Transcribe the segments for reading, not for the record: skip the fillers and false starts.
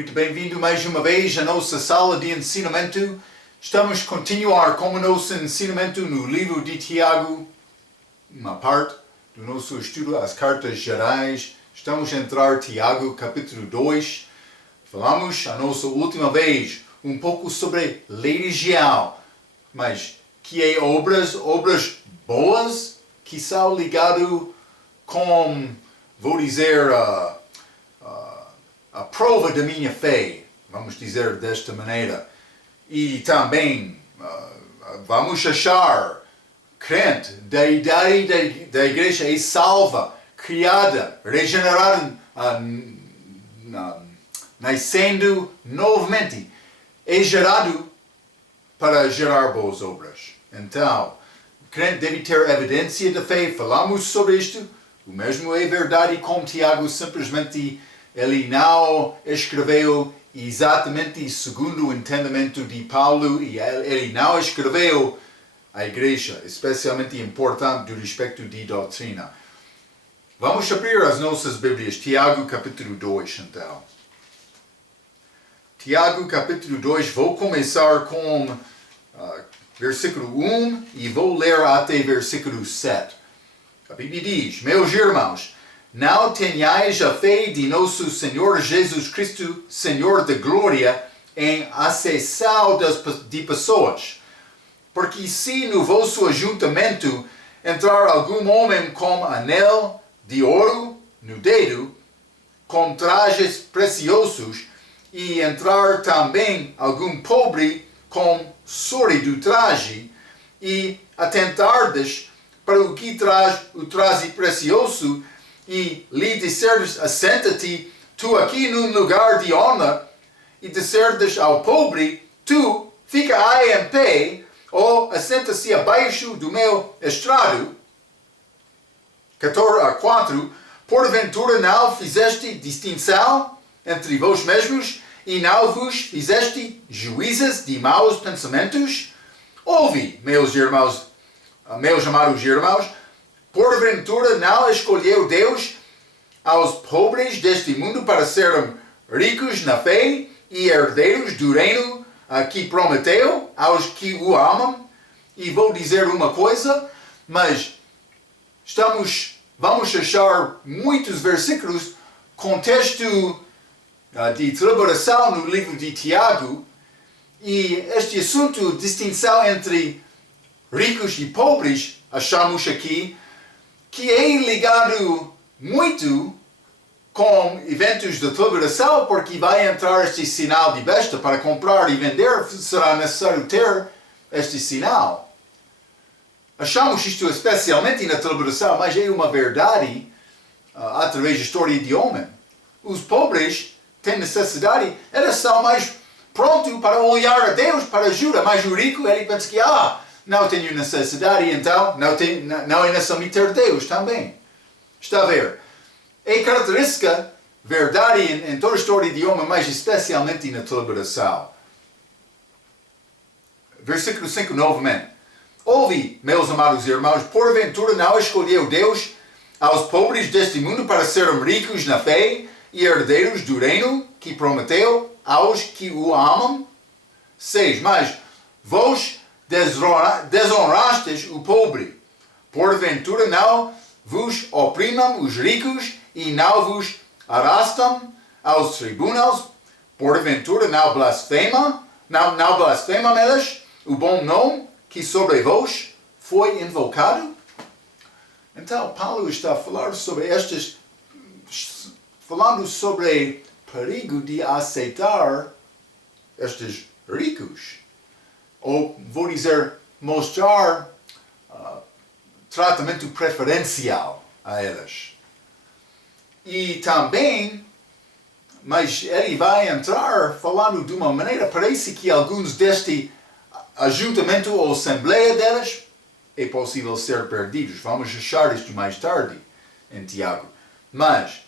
Muito bem-vindo mais uma vez à nossa sala de ensinamento. Estamos a continuar com o nosso ensinamento no livro de Tiago, uma parte do nosso estudo, as cartas gerais. Estamos a entrar em Tiago, capítulo 2. Falamos a nossa última vez um pouco sobre religião, mas que é obras boas que são ligadas com, vou dizer, a prova da minha fé, vamos dizer desta maneira. E também vamos achar crente da idade da igreja é salva, criada, regenerada, nascendo novamente, é gerado para gerar boas obras. Então, o crente deve ter evidência da fé. Falamos sobre isto. O mesmo é verdade com Tiago, simplesmente ele não escreveu exatamente segundo o entendimento de Paulo e ele não escreveu a igreja, especialmente importante do respeito de doutrina. Vamos abrir as nossas Bíblias, Tiago capítulo 2 então. Tiago capítulo 2, vou começar com versículo 1 e vou ler até versículo 7. A Bíblia diz: meus irmãos, não tenhais a fé de nosso Senhor Jesus Cristo, Senhor da glória, em acessão de pessoas. Porque se no vosso ajuntamento entrar algum homem com anel de ouro no dedo, com trajes preciosos, e entrar também algum pobre com sólido traje, e atentardes para o que traz o traje precioso, e lhe disserdes, assenta-te, tu aqui num lugar de honra, e disserdes ao pobre, tu fica aí em pé, ou assenta-se abaixo do meu estrado. 4. Porventura não fizeste distinção entre vós mesmos, e não vos fizeste juízes de maus pensamentos? Ouve, meus irmãos, meus amados irmãos, porventura não escolheu Deus aos pobres deste mundo para serem ricos na fé e herdeiros do reino que prometeu aos que o amam? E vou dizer uma coisa, mas vamos achar muitos versículos com texto de tribulação no livro de Tiago, e este assunto, distinção entre ricos e pobres, achamos aqui, que é ligado muito com eventos de tribulação, porque vai entrar este sinal de besta para comprar e vender, será necessário ter este sinal. Achamos isto especialmente na tribulação, mas é uma verdade através da história de homem. Os pobres têm necessidade, eles são mais prontos para olhar a Deus, para ajuda, mas o rico, ele pensa que, não tenho necessidade, então não é necessário ter Deus também. Está a ver? É característica, verdade em toda a história de homem, mas especialmente na tribulação. Versículo 5 novamente. Ouve, meus amados irmãos, porventura não escolheu Deus aos pobres deste mundo para serem ricos na fé e herdeiros do reino que prometeu aos que o amam? 6. Mas vós desonrastes o pobre. Porventura não vos oprimam os ricos e não vos arrastam aos tribunos? Porventura não blasfemam eles o bom nome que sobre vós foi invocado? Então, Paulo está a falar sobre falando sobre o perigo de aceitar estes ricos. Ou, vou dizer, mostrar tratamento preferencial a eles. E também, mas ele vai entrar falando de uma maneira, parece que alguns deste ajuntamento ou assembleia deles é possível ser perdidos. Vamos achar isto mais tarde em Tiago. Mas,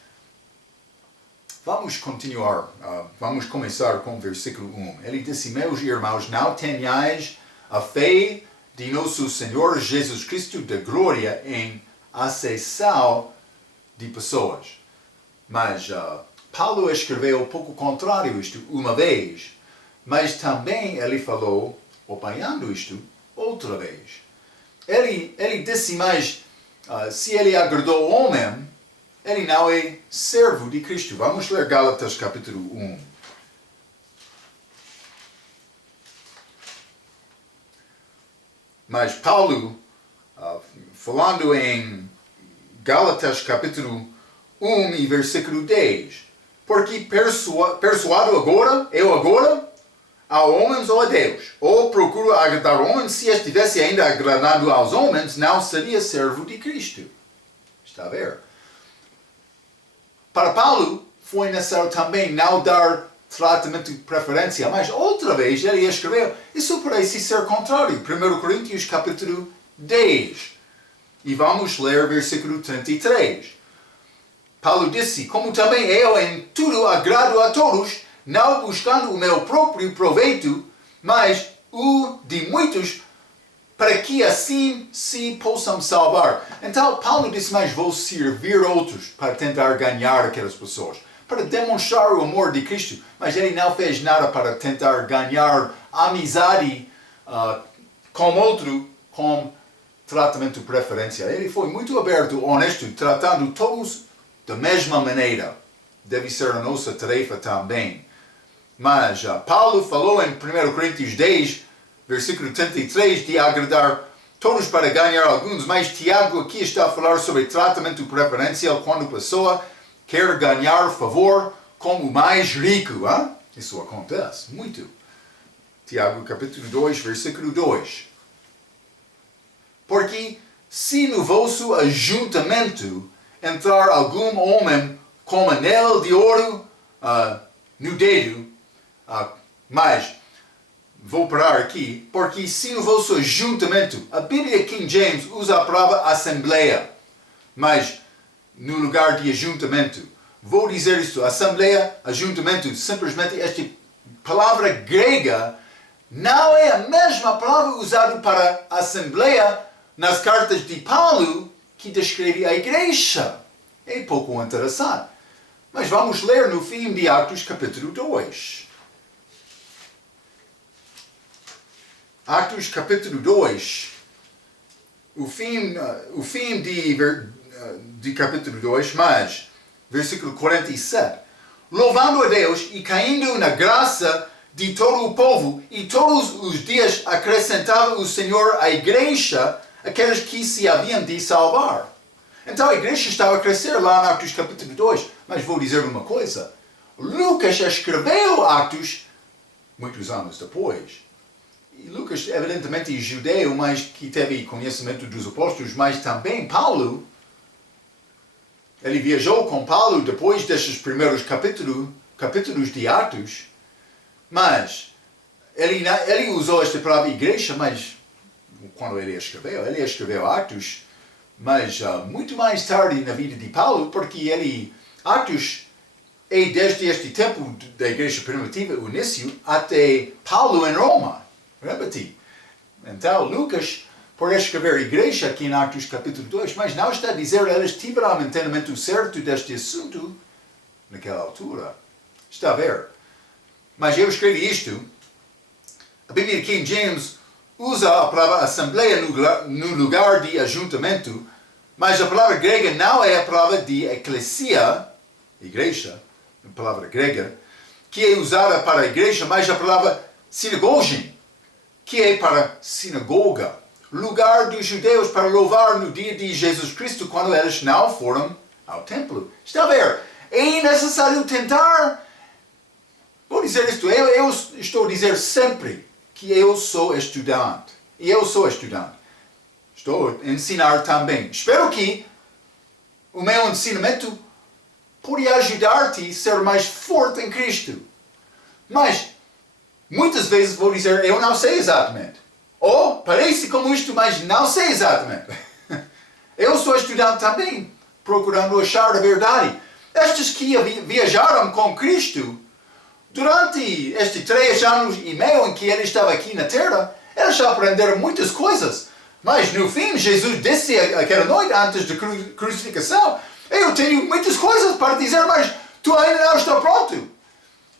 vamos continuar, vamos começar com o versículo 1. Ele disse, meus irmãos, não tenhais a fé de nosso Senhor Jesus Cristo da glória em acessão de pessoas. Mas Paulo escreveu um pouco contrário isto uma vez, mas também ele falou, apanhando isto, outra vez. Ele disse mais, se ele agradou o homem, ele não é servo de Cristo. Vamos ler Gálatas capítulo 1. Mas Paulo, falando em Gálatas capítulo 1 e versículo 10, porque persuado agora, eu agora, a homens ou a Deus, ou procuro agradar homens, se estivesse ainda agradando aos homens, não seria servo de Cristo. Está a ver? Para Paulo, foi necessário também não dar tratamento de preferência, mas outra vez ele escreveu, isso parece ser contrário, 1 Coríntios capítulo 10, e vamos ler versículo 33. Paulo disse, como também eu em tudo agrado a todos, não buscando o meu próprio proveito, mas o de muitos, para que assim se possam salvar. Então Paulo disse, mas vou servir outros para tentar ganhar aquelas pessoas, para demonstrar o amor de Cristo, mas ele não fez nada para tentar ganhar amizade com outro, com tratamento de preferência. Ele foi muito aberto, honesto, tratando todos da mesma maneira. Deve ser a nossa tarefa também. Mas Paulo falou em 1 Coríntios 10, versículo 33, de agradar todos para ganhar alguns, mas Tiago aqui está a falar sobre tratamento preferencial quando a pessoa quer ganhar favor como o mais rico. Hein? Isso acontece muito. Tiago capítulo 2, versículo 2. Porque se no vosso ajuntamento entrar algum homem com anel de ouro no dedo, mas vou parar aqui, porque se no vosso ajuntamento, a Bíblia King James usa a palavra assembleia, mas no lugar de ajuntamento, vou dizer isto, assembleia, ajuntamento, simplesmente esta palavra grega não é a mesma palavra usada para assembleia nas cartas de Paulo que descreve a igreja. É pouco interessante. Mas vamos ler no fim de Atos capítulo 2. Atos capítulo 2, o fim de capítulo 2, mas versículo 47. Louvando a Deus e caindo na graça de todo o povo, e todos os dias acrescentava o Senhor à igreja aqueles que se haviam de salvar. Então a igreja estava a crescer lá em Atos capítulo 2, mas vou dizer uma coisa. Lucas escreveu Atos muitos anos depois. E Lucas, evidentemente, é judeu, mas que teve conhecimento dos apóstolos, mas também Paulo, ele viajou com Paulo depois destes primeiros capítulos de Atos, mas ele usou esta palavra igreja, mas quando ele escreveu Atos, mas muito mais tarde na vida de Paulo, porque Atos é desde este tempo da igreja primitiva, o início, até Paulo em Roma. Repeti. Então, Lucas pode escrever igreja aqui em Atos capítulo 2, mas não está a dizer que eles tiveram o entendimento certo deste assunto naquela altura. Está a ver? Mas eu escrevi isto. A Bíblia King James usa a palavra assembleia no lugar de ajuntamento, mas a palavra grega não é a palavra de eclesia, igreja, a palavra grega, que é usada para a igreja, mas a palavra sinagoge, que é para sinagoga, lugar dos judeus para louvar no dia de Jesus Cristo, quando eles não foram ao templo. Está a ver? É necessário tentar. Vou dizer isto, eu estou a dizer sempre que eu sou estudante. E eu sou estudante. Estou a ensinar também. Espero que o meu ensinamento possa ajudar-te a ser mais forte em Cristo. Mas muitas vezes vou dizer, eu não sei exatamente. Ou parece como isto, mas não sei exatamente. Eu sou estudante também, procurando achar a verdade. Estes que viajaram com Cristo, durante estes 3 anos e meio em que ele estava aqui na Terra, eles já aprenderam muitas coisas. Mas no fim, Jesus disse aquela noite, antes da crucificação, eu tenho muitas coisas para dizer, mas tu ainda não está pronto.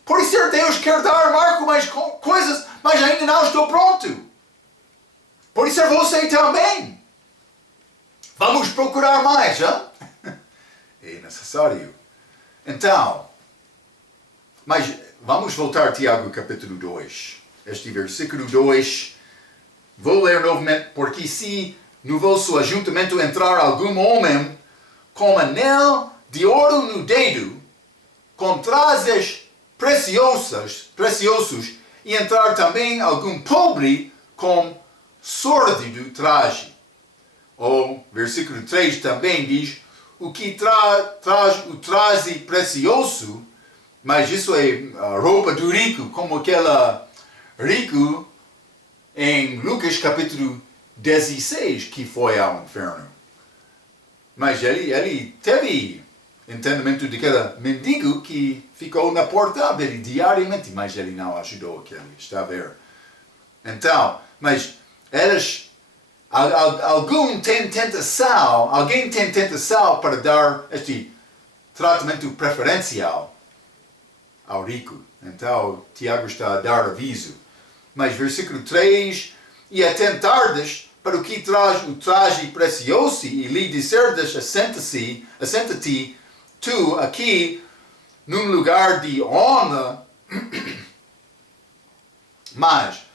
Pode ser Deus quer dar a Marco mais coisas, mas ainda não estou pronto. Pode ser você também. Vamos procurar mais, hein? É necessário. Então, mas vamos voltar a Tiago capítulo 2. Este versículo 2. Vou ler novamente, porque se no vosso ajuntamento entrar algum homem com anel de ouro no dedo, com trajes preciosos, e entrar também algum pobre com sórdido traje. Ou, versículo 3 também diz, o que traz o traje precioso, mas isso é a roupa do rico, como aquela rico em Lucas capítulo 16, que foi ao inferno. Mas ele teve entendimento daquele mendigo que ficou na porta dele diariamente, mas ele não ajudou aquele, está a ver? Então, mas eles, alguém tem tentação para dar este tratamento preferencial ao rico. Então, Tiago está a dar aviso. Mas versículo 3, e atentardes para o que traz o traje precioso, e lhe disserdes, assenta-te, tu aqui, num lugar de honra, mas,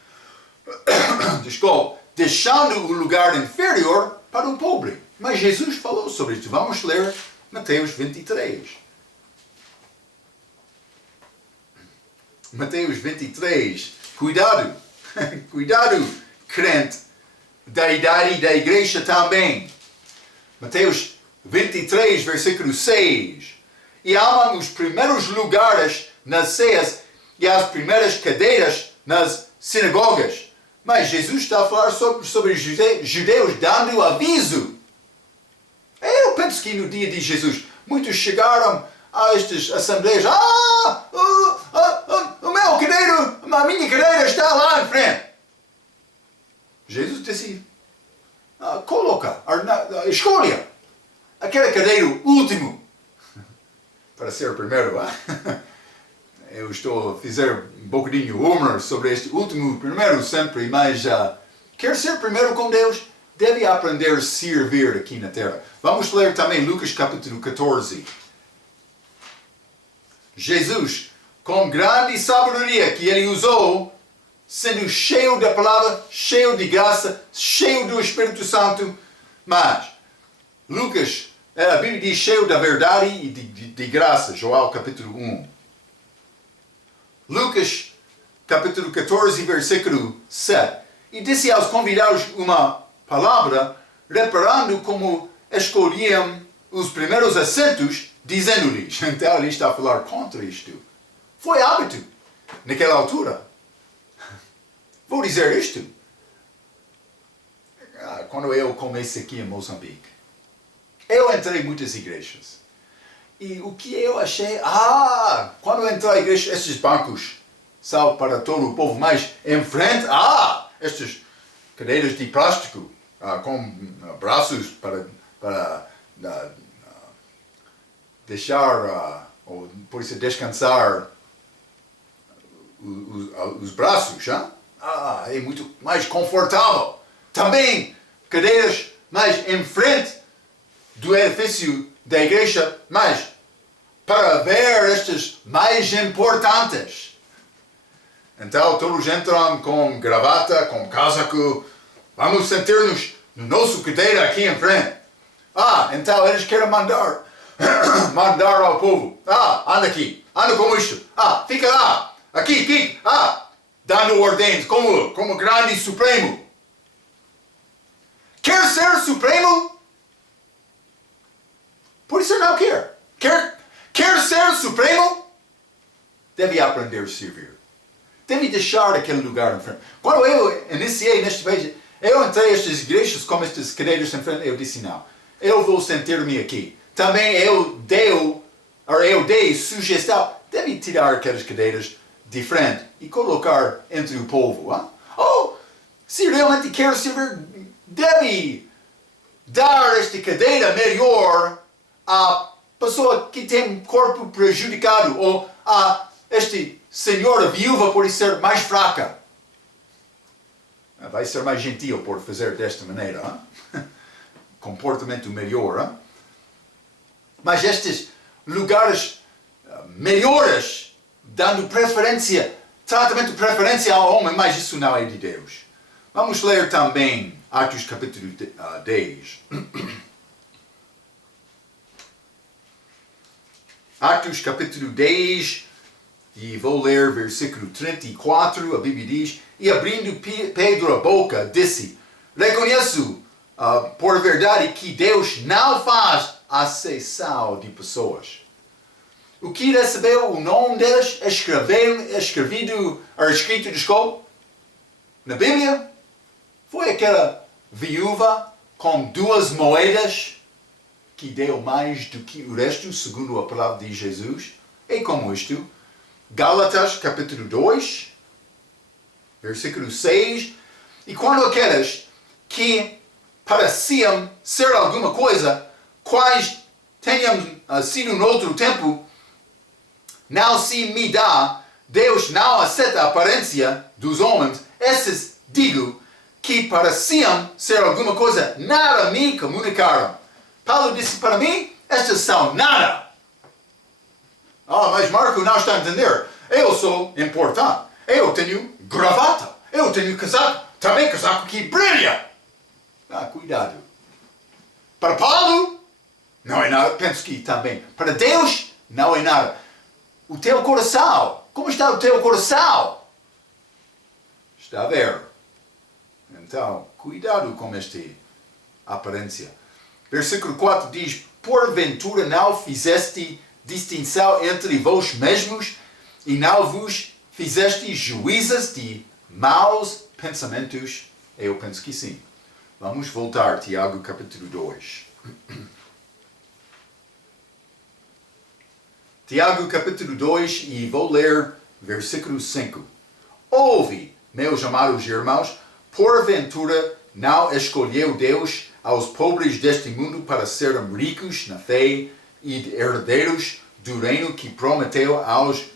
deixando o lugar inferior para o pobre. Mas Jesus falou sobre isso. Vamos ler Mateus 23. Mateus 23. Cuidado, crente da idade da igreja também. Mateus 23, versículo 6. E amam os primeiros lugares nas ceias e as primeiras cadeiras nas sinagogas. Mas Jesus está a falar sobre os judeus dando aviso. Eu penso que no dia de Jesus, muitos chegaram a estas assembleias. O meu cadeiro, a minha cadeira está lá em frente. Jesus disse, escolha aquele cadeiro último para ser o primeiro. Eu estou a fazer um bocadinho humor sobre este último primeiro sempre, mas quer ser primeiro com Deus, deve aprender a servir aqui na terra. Vamos ler também Lucas capítulo 14. Jesus, com grande sabedoria que ele usou, sendo cheio da palavra, cheio de graça, cheio do Espírito Santo, mas Lucas, a Bíblia diz cheio da verdade e de graça, João capítulo 1. Lucas capítulo 14, versículo 7. E disse aos convidados uma palavra, reparando como escolhiam os primeiros assentos, dizendo-lhes. Então ele está a falar contra isto. Foi hábito naquela altura. Vou dizer isto. Quando eu comecei aqui em Moçambique, eu entrei em muitas igrejas. E o que eu achei? Quando eu entrei na igreja, esses bancos são para todo o povo, mas em frente, estas cadeiras de plástico, com braços para deixar, ou por isso descansar os braços, é muito mais confortável. Também cadeiras mais em frente do edifício da igreja, mas para ver estes mais importantes. Então todos entram com gravata, com casaco. Vamos sentir-nos no nosso cadeira aqui em frente. Então eles querem mandar ao povo. Anda aqui, anda com isto. Fica lá, aqui, dando ordens como grande supremo. Quer ser supremo? Por isso não quer. Quer ser supremo? Deve aprender a servir. Deve deixar aquele lugar em frente. Quando eu iniciei neste país, eu entrei nestas igrejas com estas cadeiras em frente, eu disse não. Eu vou sentir-me aqui. Também eu dei sugestão. Deve tirar aquelas cadeiras de frente e colocar entre o povo. Se realmente quer servir, deve dar esta cadeira melhor a pessoa que tem um corpo prejudicado, ou este senhora viúva pode ser mais fraca. Vai ser mais gentil por fazer desta maneira. Comportamento melhor. Mas estes lugares melhores, dando preferência, tratamento de preferência ao homem, mas isso não é de Deus. Vamos ler também Atos capítulo 10. Atos capítulo 10, e vou ler versículo 34, a Bíblia diz: E abrindo Pedro a boca, disse: Reconheço por verdade que Deus não faz acessão de pessoas. O que recebeu o nome deles escrito na Bíblia foi aquela viúva com 2 moedas que deu mais do que o resto, segundo a palavra de Jesus. É como isto. Gálatas capítulo 2, versículo 6. E quando aqueles que pareciam ser alguma coisa, quais tenham sido no outro tempo, não se me dá, Deus não aceita a aparência dos homens, esses digo que pareciam ser alguma coisa, nada me comunicaram. Paulo disse para mim, estas são nada. Mas Marco não está a entender. Eu sou importante. Eu tenho gravata. Eu tenho casaco. Também casaco que brilha. Cuidado. Para Paulo, não é nada. Penso que também. Para Deus, não é nada. O teu coração. Como está o teu coração? Está a ver. Então, cuidado com esta aparência. Versículo 4 diz: Porventura não fizeste distinção entre vós mesmos e não vos fizeste juízes de maus pensamentos? Eu penso que sim. Vamos voltar, Tiago capítulo 2. Tiago capítulo 2, e vou ler versículo 5. Ouve, meus amados irmãos, porventura não escolheu Deus aos pobres deste mundo para serem ricos na fé e herdeiros do reino que prometeu aos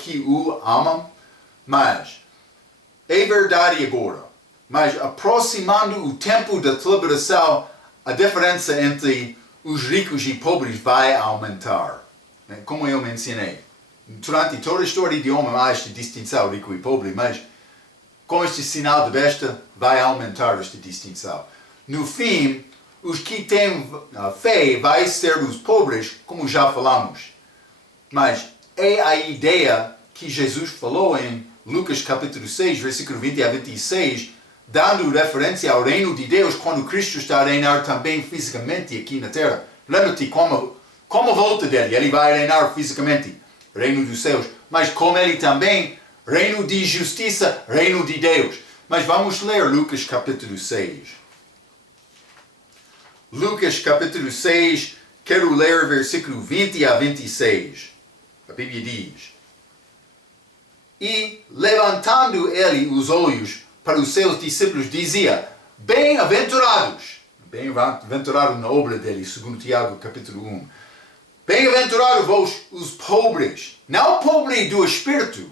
que o amam? Mas é verdade agora, mas aproximando o tempo da deliberação, a diferença entre os ricos e pobres vai aumentar. Como eu mencionei, durante toda a história de homem há esta distinção, rico e pobre, mas com este sinal de besta vai aumentar esta distinção. No fim, os que têm fé vai ser os pobres, como já falamos. Mas é a ideia que Jesus falou em Lucas capítulo 6, versículo 20 a 26, dando referência ao reino de Deus quando Cristo está a reinar também fisicamente aqui na terra. Lembra-te como a volta dele, ele vai reinar fisicamente, reino dos céus, mas como ele também, reino de justiça, reino de Deus. Mas vamos ler Lucas capítulo 6. Lucas capítulo 6, quero ler versículo 20 a 26. A Bíblia diz: E levantando ele os olhos para os seus discípulos, dizia: Bem-aventurados, bem-aventurado na obra dele, segundo Tiago capítulo 1. Bem-aventurados vós os pobres, não pobre do espírito,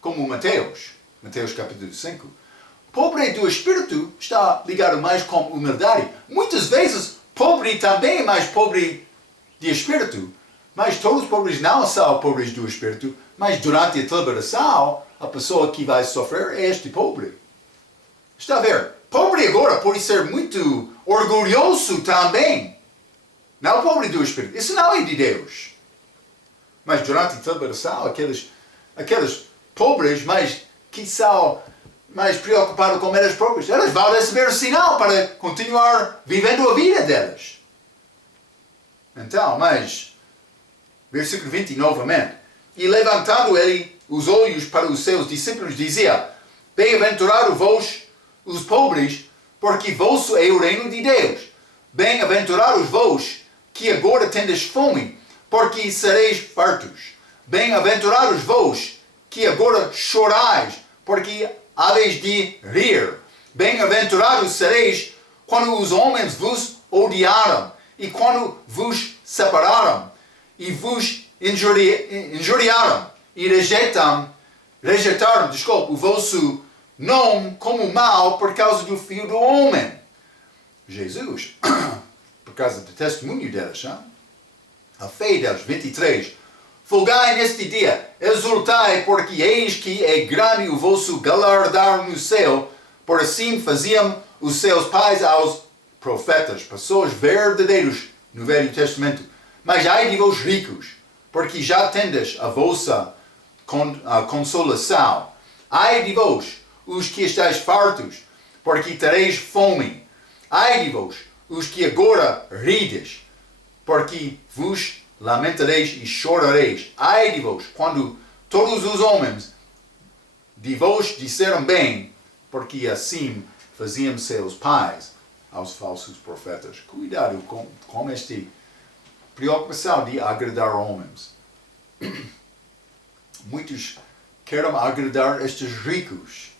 como Mateus capítulo 5. Pobre do espírito está ligado mais com humildade. Muitas vezes, pobre também é mais pobre de espírito. Mas todos os pobres não são pobres do espírito, mas durante a deliberação, a pessoa que vai sofrer é este pobre. Está a ver? Pobre agora pode ser muito orgulhoso também. Não pobre do espírito. Isso não é de Deus. Mas durante a deliberação, aqueles pobres, mas que são mais preocupados com elas próprias, elas vão receber o sinal para continuar vivendo a vida delas. Então, mas, versículo 20 novamente. E levantando ele os olhos para os seus discípulos, dizia: Bem-aventurados vós os pobres, porque vosso é o reino de Deus. Bem-aventurados vós que agora tendes fome, porque sereis fartos. Bem-aventurados vós que agora chorais, porque haveis de rir. Bem-aventurados sereis quando os homens vos odiaram E quando vos separaram e vos injuriaram e rejeitaram, o vosso nome como mal por causa do Filho do Homem. Jesus, por causa do testemunho deles, a fé deles, 23. Folgai neste dia, exultai, porque eis que é grande o vosso galardão no céu, por assim faziam os seus pais aos profetas, pessoas verdadeiras no Velho Testamento. Mas ai de vós ricos, porque já tendes a vossa consolação. Ai de vós, os que estáis fartos, porque tereis fome. Ai de vós, os que agora rides, porque vos lamentareis e chorareis. Ai de vós, quando todos os homens de vós disseram bem, porque assim faziam seus pais aos falsos profetas. Cuidado com esta preocupação de agradar homens. Muitos querem agradar estes ricos,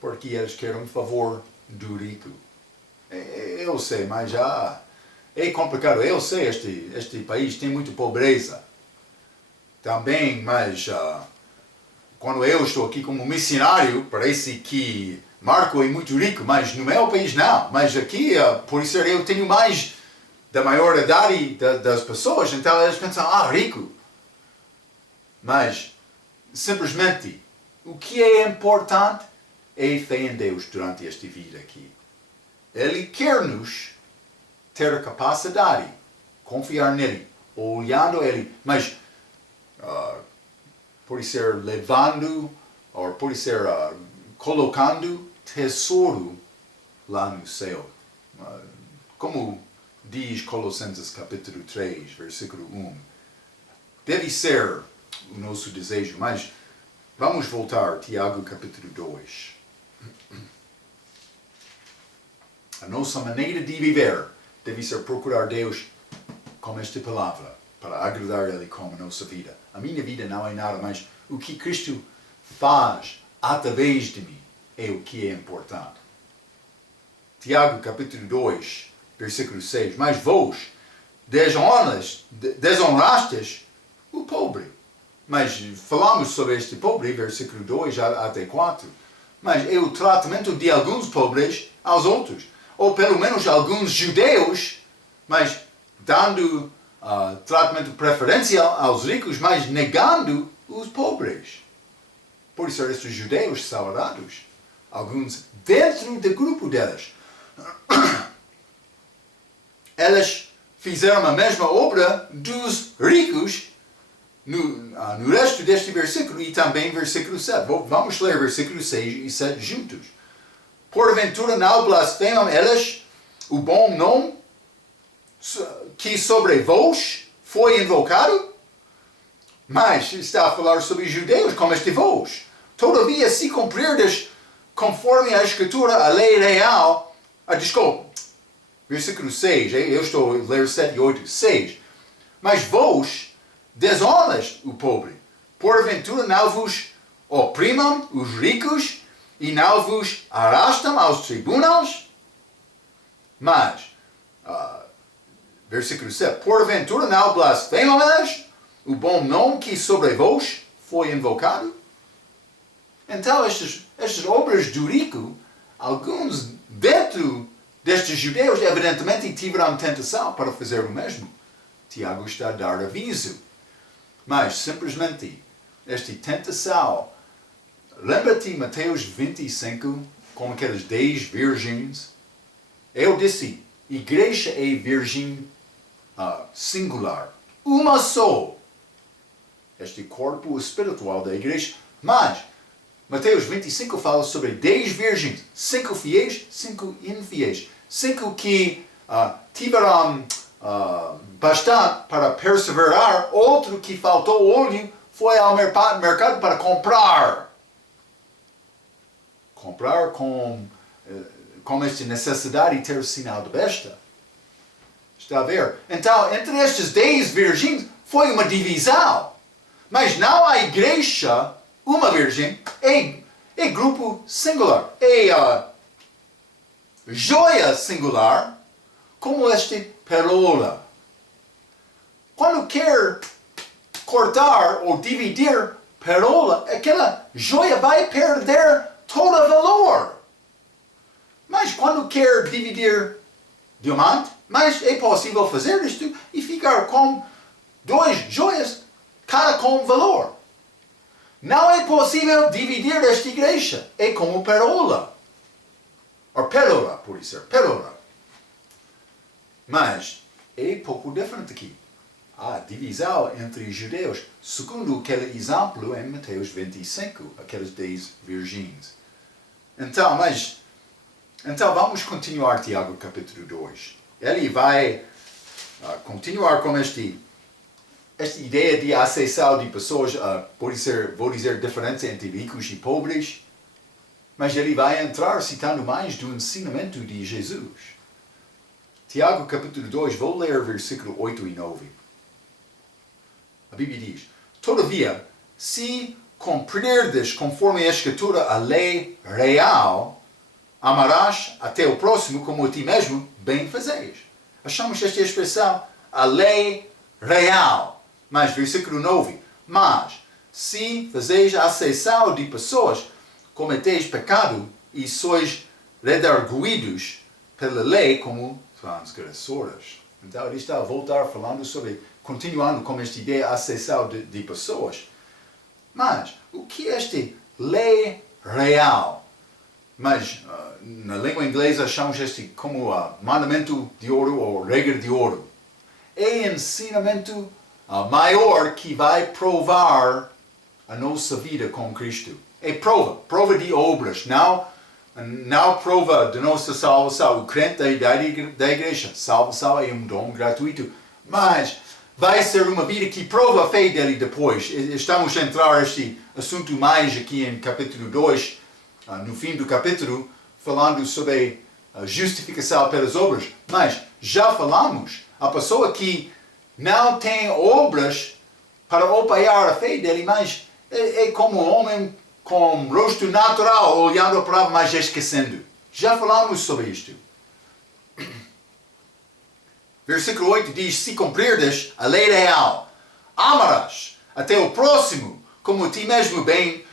porque eles querem um favor do rico. Eu sei, mas já é complicado. Eu sei, este país tem muita pobreza também, mas quando eu estou aqui como missionário, parece que Marco é muito rico, mas no meu país não. Mas aqui, por isso eu tenho mais da maior idade das pessoas, então eles pensam, rico. Mas, simplesmente, o que é importante é fé em Deus durante esta vida aqui. Ele quer-nos ter a capacidade, confiar nele, olhando ele, mas pode ser levando, ou pode ser colocando tesouro lá no céu. Como diz Colossenses capítulo 3, versículo 1. Deve ser o nosso desejo, mas vamos voltar a Tiago capítulo 2. A nossa maneira de viver deve ser procurar Deus com esta palavra, para agradar Ele com a nossa vida. A minha vida não é nada, mas o que Cristo faz através de mim é o que é importante. Tiago capítulo 2, versículo 6. Mas vós desonrastes o pobre. Mas falamos sobre este pobre, versículo 2 até 4. Mas é o tratamento de alguns pobres aos outros. Ou pelo menos alguns judeus, mas dando tratamento preferencial aos ricos, mas negando os pobres. Por isso estes judeus saudados, alguns dentro do grupo deles, eles fizeram a mesma obra dos ricos no resto deste versículo e também versículo 7. Vamos ler versículo 6 e 7 juntos. Porventura não blasfemam eles o bom nome que sobre vós foi invocado? Mas está a falar sobre judeus como este vós. Todavia, se cumprirdes conforme a Escritura, a lei real, versículo 6, eu estou a ler 7 e 8, 6. Mas vós desonras o pobre. Porventura não vos oprimam os ricos e não vos arrastam aos tribunais? Mas, versículo 7, porventura não blasfemam eles o bom nome que sobre vós foi invocado? Então, estas obras do rico, alguns dentro destes judeus, evidentemente, tiveram tentação para fazer o mesmo. Tiago está a dar aviso. Mas, simplesmente, esta tentação, lembra-te Mateus 25, com aqueles 10 virgens? Eu disse, igreja é virgem singular. Uma só. Este corpo espiritual da igreja. Mas, Mateus 25 fala sobre 10 virgens. 5 fiéis, 5 infiéis. 5 que tiveram bastante para perseverar. Outro que faltou olho foi ao mercado para comprar. Comprar com esta necessidade de ter o sinal de besta. Está a ver? Então, entre estes 10 virgens, foi uma divisão. Mas não a igreja, uma virgem, é grupo singular. É joia singular, como este perola. Quando quer cortar ou dividir perola, aquela joia vai perder todo o valor. Mas quando quer dividir diamante, mas é possível fazer isto e ficar com 2 joias, cada com valor. Não é possível dividir esta igreja. É como perola. Ou pérola, por ser pérola. Mas é pouco diferente aqui. A divisão entre judeus, segundo aquele exemplo em Mateus 25, aqueles 10 virgens. Então vamos continuar Tiago capítulo 2. Ele vai continuar com esta ideia de acessar de pessoas, vou dizer, diferença entre ricos e pobres, mas ele vai entrar citando mais do ensinamento de Jesus. Tiago capítulo 2, vou ler versículo 8 e 9. A Bíblia diz: todavia, se cumprirdes conforme a Escritura a lei real, amarás até o próximo como a ti mesmo bem fazeis. Achamos esta expressão, a lei real. Mas, versículo 9, mas, se fazeis a acessão de pessoas, cometeis pecado e sois redarguidos pela lei como transgressores. Então, ele está a voltar falando sobre, continuando com esta ideia de acessão de pessoas. Mas, o que é esta lei real? Mas, na língua inglesa, chamamos este como mandamento de ouro ou regra de ouro. É ensinamento maior que vai provar a nossa vida com Cristo. É prova de obras, não prova de nossa salvação. O crente da igreja, salvação é um dom gratuito, mas vai ser uma vida que prova a fé dele depois. Estamos a entrar neste assunto mais aqui em capítulo 2, no fim do capítulo, falando sobre a justificação pelas obras, mas já falamos, a pessoa que não tem obras para apoiar a fé dele, mas é como um homem com rosto natural, olhando para, mas esquecendo. Já falamos sobre isto. Versículo 8 diz: se cumprirdes a lei real, amarás até o próximo, como a ti mesmo bem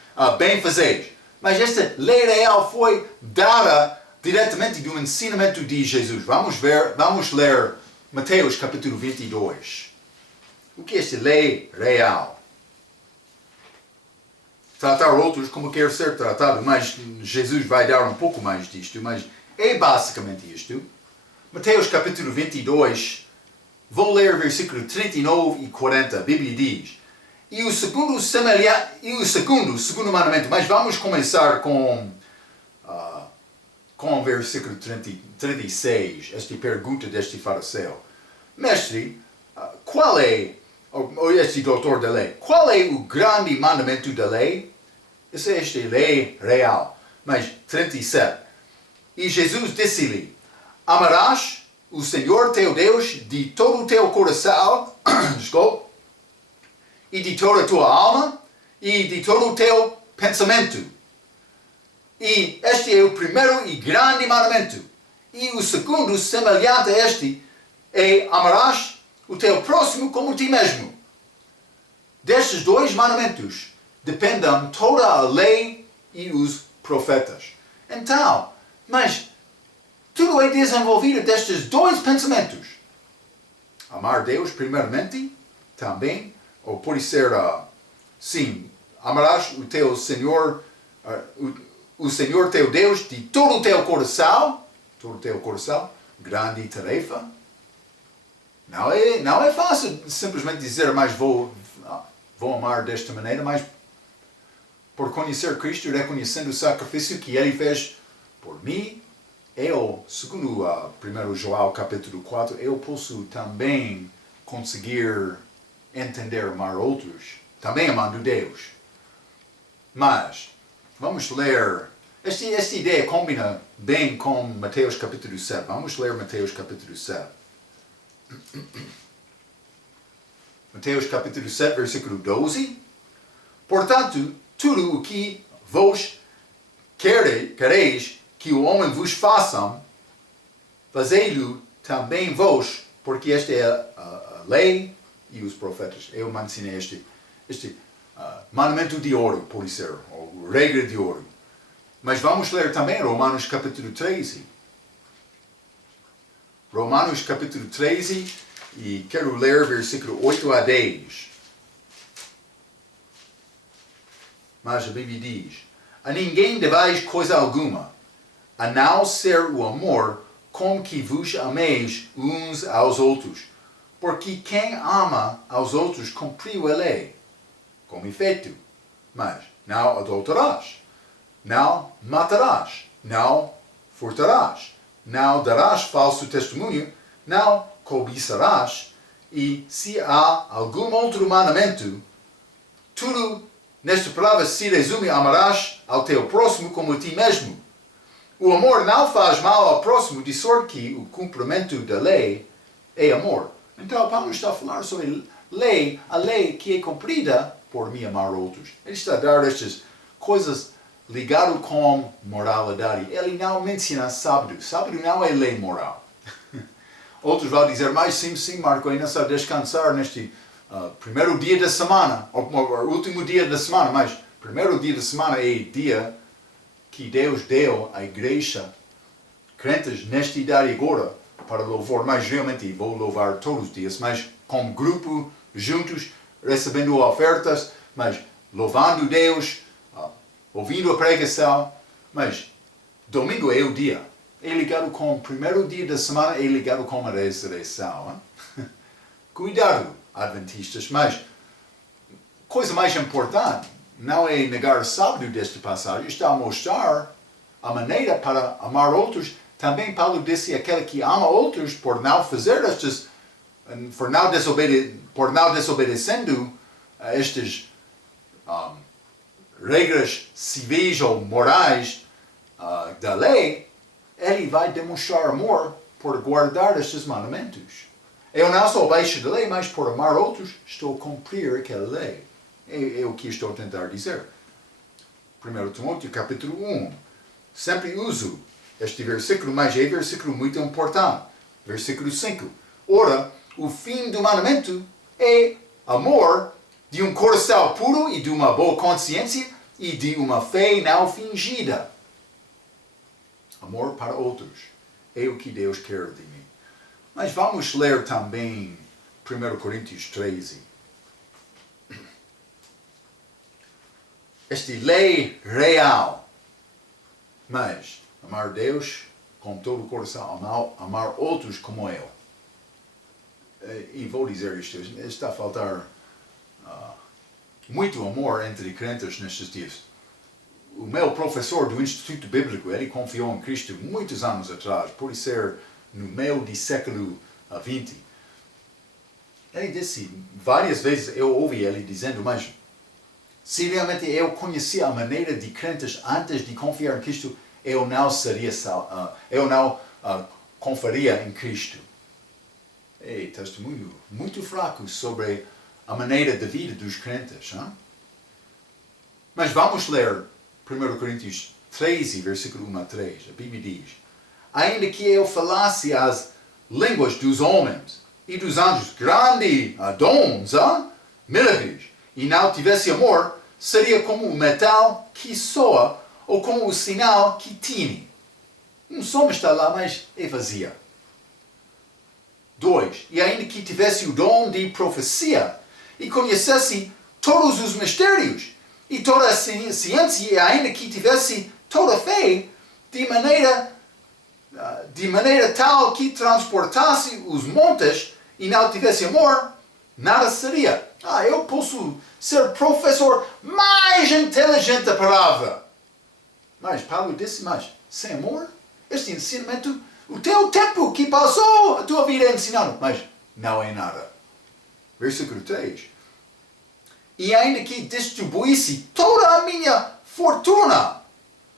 fazeis. Mas esta lei real foi dada diretamente do ensinamento de Jesus. Vamos ler Mateus capítulo 22. O que é esta lei real? Tratar outros como quer ser tratado, mas Jesus vai dar um pouco mais disto, mas é basicamente isto. Mateus capítulo 22, vou ler versículo 39 e 40, a Bíblia diz: e o segundo mandamento, mas vamos começar com o versículo 36, esta pergunta deste fariseu. Mestre, qual é, ou este doutor da lei, qual é o grande mandamento da lei? Essa é esta lei real. Mas 37. E Jesus disse-lhe: amarás o Senhor teu Deus de todo o teu coração, e de toda a tua alma, e de todo o teu pensamento. E este é o primeiro e grande mandamento. E o segundo, semelhante a este, é: amarás o teu próximo como ti mesmo. Destes 2 mandamentos dependem toda a lei e os profetas. Então, mas tudo é desenvolvido destes 2 pensamentos. Amar Deus primeiramente, também, ou pode ser, sim, amarás o teu Senhor, o Senhor teu Deus de todo o teu coração, grande tarefa. Não é fácil simplesmente dizer, mas vou amar desta maneira, mas por conhecer Cristo, reconhecendo o sacrifício que Ele fez por mim, eu, segundo 1 João capítulo 4, eu posso também conseguir entender amar outros, também amando Deus. Mas, vamos ler, esta ideia combina bem com Mateus capítulo 7. Vamos ler Mateus capítulo 7. Mateus capítulo 7, versículo 12. Portanto, tudo o que vos quereis que o homem vos faça, fazei-lo também vós porque esta é a lei e os profetas. Eu ensinei este mandamento de ouro, pode ser, ou regra de ouro. Mas vamos ler também Romanos capítulo 13. Romanos capítulo 13, e quero ler versículo 8 a 10. Mas a Bíblia diz: a ninguém devais coisa alguma, a não ser o amor, com que vos ameis uns aos outros. Porque quem ama aos outros cumpriu a lei. Com efeito, mas não adulterarás, não matarás, não furtarás, não darás falso testemunho, não cobiçarás, e se há algum outro mandamento, tudo nesta palavra se resume: amarás ao teu próximo como a ti mesmo. O amor não faz mal ao próximo, de sorte que o cumprimento da lei é amor. Então, Paulo está a falar sobre a lei que é cumprida por me amar outros. Ele está a dar estas coisas ligadas com moralidade. Ele não menciona sábado. Sábado não é lei moral. Outros vão dizer: mas sim, Marco, ainda está a descansar neste primeiro dia da semana, ou último dia da semana, mas primeiro dia da semana é dia que Deus deu à igreja, crentes nesta idade agora, para louvar, mas realmente vou louvar todos os dias, mas como grupo, juntos, recebendo ofertas, mas louvando Deus, ouvindo a pregação, mas domingo é o dia. É ligado com o primeiro dia da semana, é ligado com a ressurreição. Cuidado, adventistas, mas coisa mais importante não é negar o sábado desta passagem, está a mostrar a maneira para amar outros. Também Paulo disse: aquele que ama outros por não fazer estas, por não desobedecendo a estas regras civis ou morais da lei, ele vai demonstrar amor por guardar estes mandamentos. Eu não sou abaixo da lei, mas por amar outros, estou a cumprir aquela lei. É o que estou a tentar dizer. 1 Timóteo capítulo 1. Sempre uso este versículo, mas é um versículo muito importante. Versículo 5. Ora, o fim do mandamento é amor de um coração puro e de uma boa consciência e de uma fé não fingida. Amor para outros. É o que Deus quer de mim. Mas vamos ler também 1 Coríntios 13. Esta lei real. Mas amar Deus com todo o coração, amar outros como eu. E vou dizer isto, está a faltar muito amor entre crentes nestes dias. O meu professor do Instituto Bíblico, ele confiou em Cristo muitos anos atrás, por ser no meio do século XX. Ele disse, várias vezes eu ouvi ele dizendo: mas se realmente eu conhecia a maneira de crentes antes de confiar em Cristo, eu não seria eu não confiaria em Cristo. É testemunho muito fraco sobre a maneira de vida dos crentes. Hein? Mas vamos ler 1 Coríntios 13, versículo 1 a 3. A Bíblia diz: ainda que eu falasse as línguas dos homens e dos anjos, grandes dons, milagres, e não tivesse amor, seria como o metal que soa ou como o sinal que tine. Um som está lá, mas é vazia. 2. E ainda que tivesse o dom de profecia e conhecesse todos os mistérios e toda a ciência, e ainda que tivesse toda a fé, de maneira tal que transportasse os montes e não tivesse amor, nada seria. Eu posso ser professor mais inteligente da palavra. Mas Paulo disse: mas sem amor, este ensinamento, o teu tempo que passou, a tua vida ensinando, mas não é nada. Versículo 3. E ainda que distribuísse toda a minha fortuna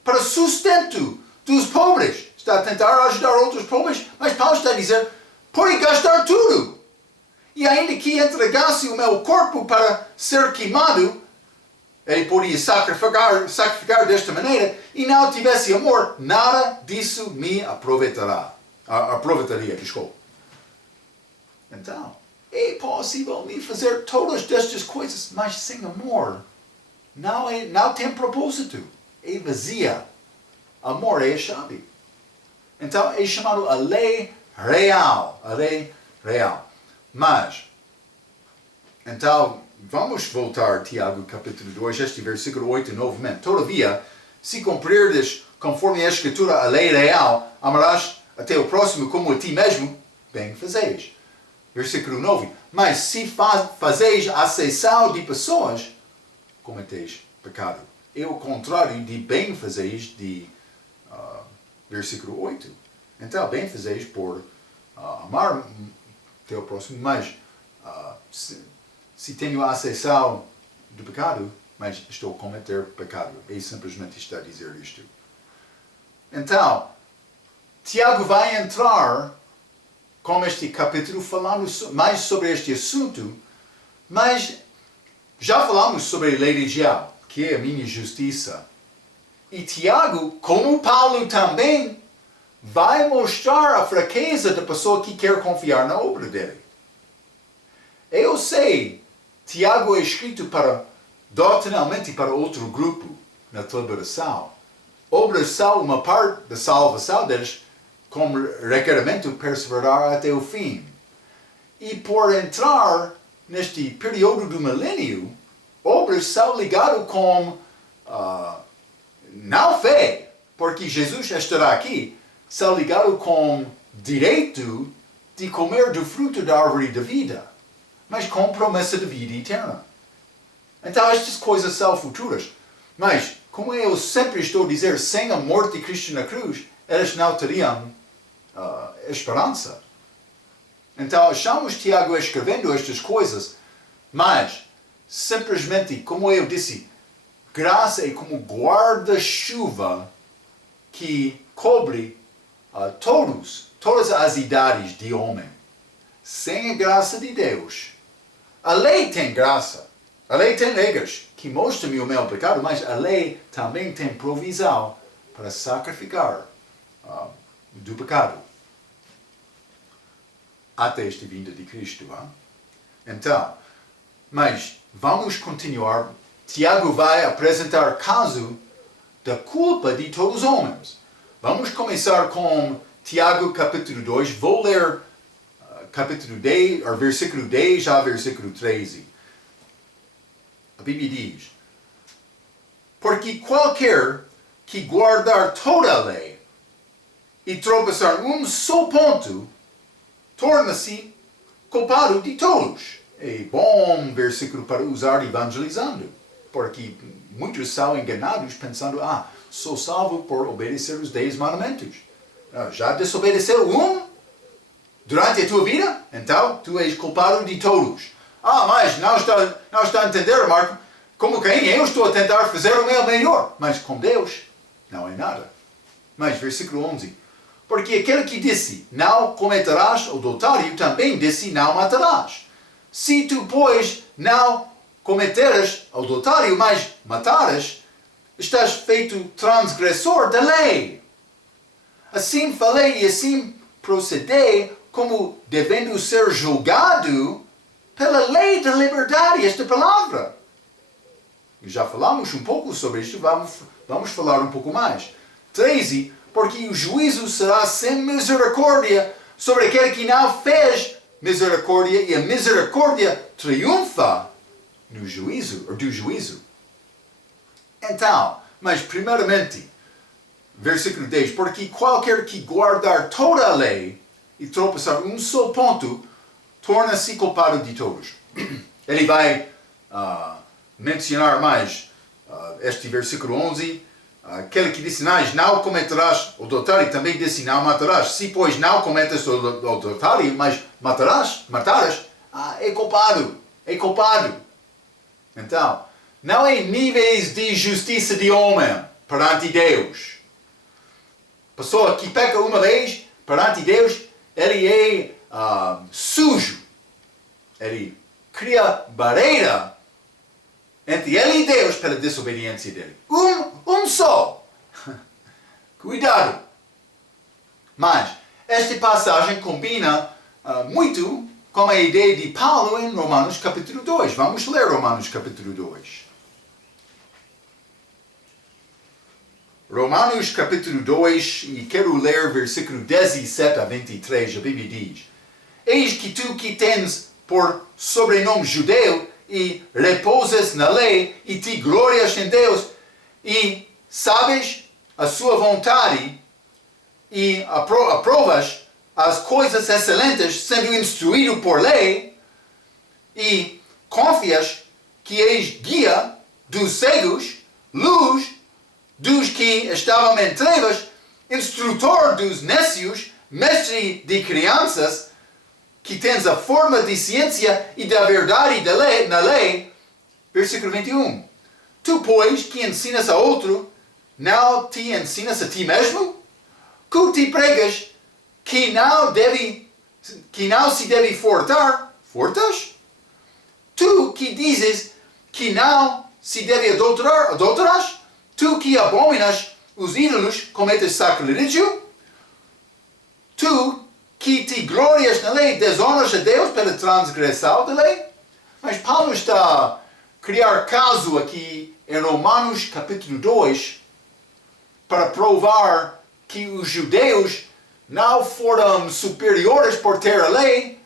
para sustento dos pobres. Está a tentar ajudar outros pobres, mas Paulo está a dizer: pode gastar tudo. E ainda que entregasse o meu corpo para ser queimado, ele podia sacrificar desta maneira, e não tivesse amor, nada disso me aproveitaria. Então, é possível me fazer todas estas coisas, mas sem amor. Não tem propósito. É vazia. Amor é a chave. Então, é chamado a lei real. A lei real. Mas, então, vamos voltar a Tiago capítulo 2, este versículo 8 novamente. Todavia, se cumprires conforme a Escritura a lei real, amarás até o próximo como a ti mesmo, bem fazeis. Versículo 9. Mas se fazeis acessão de pessoas, cometeis pecado. É o contrário de bem fazeis de versículo 8. Então, bem fazeis por amar teu próximo, mas se tenho acessão do pecado, mas estou a cometer pecado. Ele simplesmente está a dizer isto. Então, Tiago vai entrar com este capítulo falando mais sobre este assunto, mas já falamos sobre a lei regial, que é a minha justiça. E Tiago, como Paulo também, vai mostrar a fraqueza da pessoa que quer confiar na obra dele. Eu sei, Tiago é escrito doutrinalmente para outro grupo na deliberação. Obras são uma parte da salvação deles, como requerimento perseverar até o fim. E por entrar neste período do milênio, obras são ligadas com não fé, porque Jesus estará aqui, são ligadas com direito de comer do fruto da árvore da vida, mas com promessa de vida eterna. Então estas coisas são futuras. Mas, como eu sempre estou a dizer, sem a morte de Cristo na cruz, eles não teriam esperança. Então achamos Tiago escrevendo estas coisas, mas simplesmente, como eu disse, graça é como guarda-chuva que cobre todas as idades de homem. Sem a graça de Deus, a lei tem graça, a lei tem regras que mostram o meu pecado, mas a lei também tem provisão para sacrificar do pecado até esta vinda de Cristo. Então, mas vamos continuar. Tiago vai apresentar caso da culpa de todos os homens. Vamos começar com Tiago capítulo 2. Vou ler capítulo 10, versículo 10 a versículo 13. A Bíblia diz: porque qualquer que guardar toda a lei e tropeçar só ponto, torna-se culpado de todos. É bom versículo para usar evangelizando, porque muitos são enganados pensando, sou salvo por obedecer os 10 mandamentos. Já desobedeceu durante a tua vida? Então, tu és culpado de todos. Mas não está a entender, Marco. Como quem eu estou a tentar fazer o meu melhor. Mas com Deus, não é nada. Mas, versículo 11. Porque aquele que disse, não cometerás adultério, também disse, não matarás. Se tu, pois, não cometeres adultério, mas matares, estás feito transgressor da lei. Assim falei e assim procedei, como devendo ser julgado pela lei da liberdade, esta palavra. Já falamos um pouco sobre isto, vamos falar um pouco mais. 13. Porque o juízo será sem misericórdia sobre aquele que não fez misericórdia, e a misericórdia triunfa do juízo. Então, mas primeiramente, versículo 10, porque qualquer que guardar toda a lei e tropeçar só ponto, torna-se culpado de todos. Ele vai mencionar mais este versículo 11, aquele que disse, não cometerás adultério, também disse, não matarás. Se, pois, não cometes adultério, mas matares, é culpado. Então, não é níveis de justiça de homem perante Deus. Pessoa que peca uma vez perante Deus, ele é sujo. Ele cria barreira entre ele e Deus pela desobediência dele. Só. Cuidado. Mas esta passagem combina muito com a ideia de Paulo em Romanos capítulo 2. Vamos ler Romanos capítulo 2. Romanos capítulo 2, e quero ler versículo 17 a 23, a Bíblia diz: Eis que tu que tens por sobrenome judeu, e repousas na lei, e te glorias em Deus, e sabes a sua vontade, e aprovas as coisas excelentes, sendo instruído por lei, e confias que és guia dos cegos, luz dos que estavam em trevas, instrutor dos nécios, mestre de crianças, que tens a forma de ciência e da verdade na lei. Versículo 21. Tu, pois, que ensinas a outro, não te ensinas a ti mesmo? Que te pregas que não se deve furtar, furtas? Tu que dizes que não se deve adulterar? Tu que abominas os ídolos, cometes sacrilégio? Tu que te glorias na lei, desonras a Deus pela transgressão da lei? Mas Paulo está a criar caso aqui em Romanos capítulo 2 para provar que os judeus não foram superiores por ter a lei,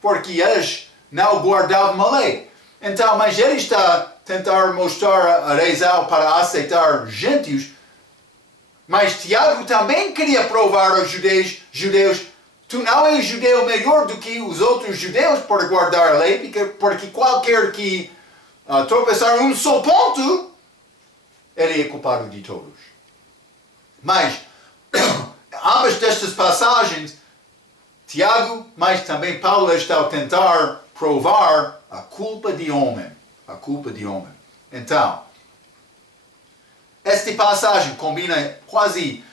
porque eles não guardavam a lei. Então, mas ele está a tentar mostrar a razão para aceitar gentios. Mas Tiago também queria provar aos judeus, tu não és judeu melhor do que os outros judeus por guardar a lei, porque qualquer que tropeçar um só ponto, ele é culpado de todos. Mas, ambas destas passagens, Tiago, mas também Paulo está a tentar provar a culpa de homem. A culpa de homem. Então, esta passagem combina quase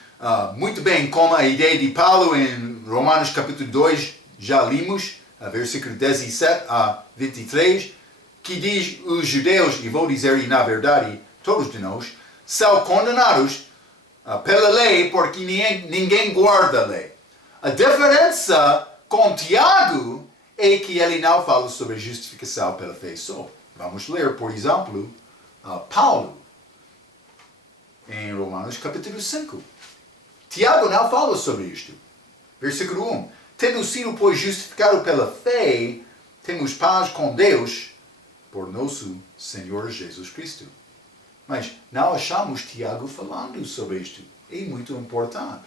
muito bem com a ideia de Paulo em Romanos capítulo 2, já limos, versículo 17 a 23, que diz os judeus, e vou dizer, e na verdade, todos de nós, são condenados pela lei porque ninguém guarda a lei. A diferença com Tiago é que ele não fala sobre justificação pela fé só. Vamos ler, por exemplo, Paulo em Romanos capítulo 5. Tiago não fala sobre isto. Versículo 1. Tendo sido, pois, justificado pela fé, temos paz com Deus por nosso Senhor Jesus Cristo. Mas não achamos Tiago falando sobre isto. É muito importante.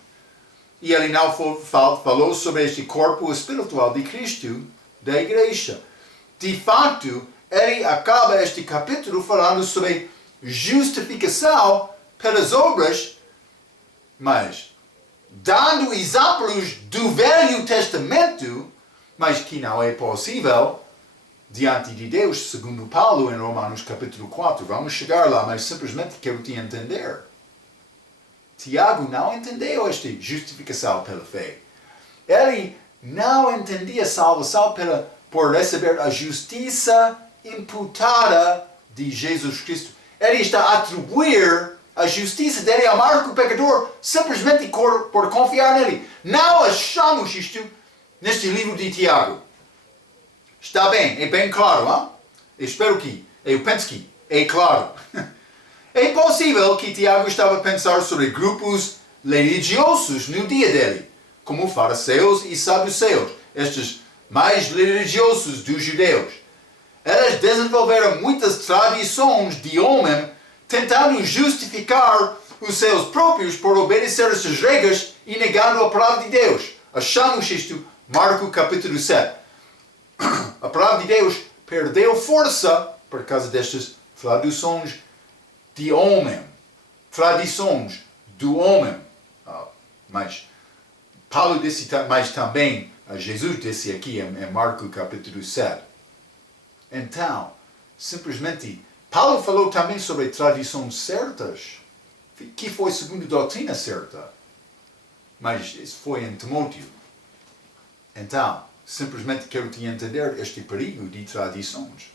E ele não falou sobre este corpo espiritual de Cristo, da igreja. De fato, ele acaba este capítulo falando sobre justificação pelas obras, mas dando exemplos do Velho Testamento, mas que não é possível diante de Deus, segundo Paulo em Romanos capítulo 4. Vamos chegar lá, mas simplesmente quero te entender. Tiago não entendeu esta justificação pela fé. Ele não entendia a salvação por receber a justiça imputada de Jesus Cristo. Ele está a atribuir a justiça dele a Marco, o pecador, simplesmente por confiar nele. Não achamos isto neste livro de Tiago. Está bem, é bem claro, não? Eu penso que é claro. É possível que Tiago estava a pensar sobre grupos religiosos no dia dele, como fariseus e saduceus, estes mais religiosos dos judeus. Eles desenvolveram muitas tradições de homem, tentando justificar os seus próprios por obedecer essas regras e negando a palavra de Deus. Achamos isto, Marcos capítulo 7. A palavra de Deus perdeu força por causa destas traduções de homem. Tradições do homem. Mas Paulo disse, mas também Jesus disse aqui em Marcos capítulo 7. Então, simplesmente, Paulo falou também sobre tradições certas, que foi segundo a doutrina certa. Mas isso foi em Timóteo. Então, simplesmente quero te entender este perigo de tradições.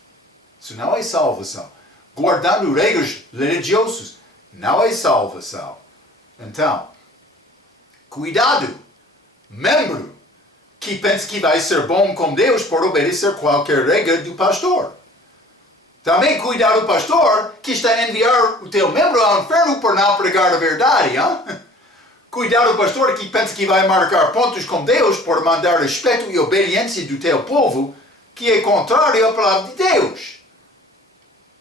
Isso não é salvação. Guardando regras religiosas não é salvação. Então, cuidado, membro que pensa que vai ser bom com Deus por obedecer qualquer regra do pastor. Também cuidado do pastor que está a enviar o teu membro ao inferno por não pregar a verdade. Hein? Cuidado do pastor que pensa que vai marcar pontos com Deus por mandar respeito e obediência do teu povo, que é contrário à palavra de Deus.